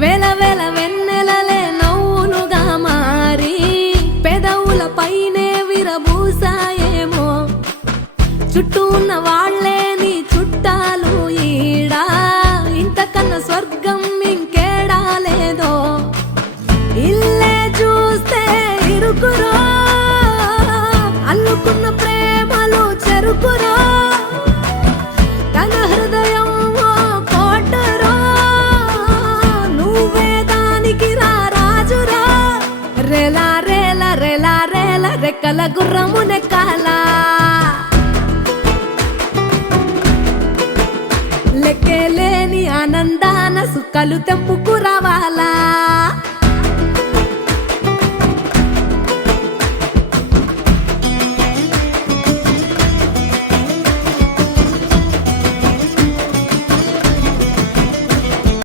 వేల వేల వెన్నెలలే నవ్వులుగా మారి పెదవుల పైనే విరబూసాయేమో. చుట్టూ ఉన్న వాళ్లే నీ చుట్టాలు ఈడా, ఇంతకన్నా స్వర్గం ఇంకేడా లేదో. ఇల్లే చూస్తే ఇరుకురో, అల్లుకున్న ప్రేమలు చెరుకురో. తన హృదయం కోటరో, నువ్వే దానికి రాజురా. రేలా రేలా రేలా రేలా రెక్కల గుర్రము నెక్కాలా, లెక్కేలేని ఆనందాన సుక్కలు తెంపుకు రావాలా.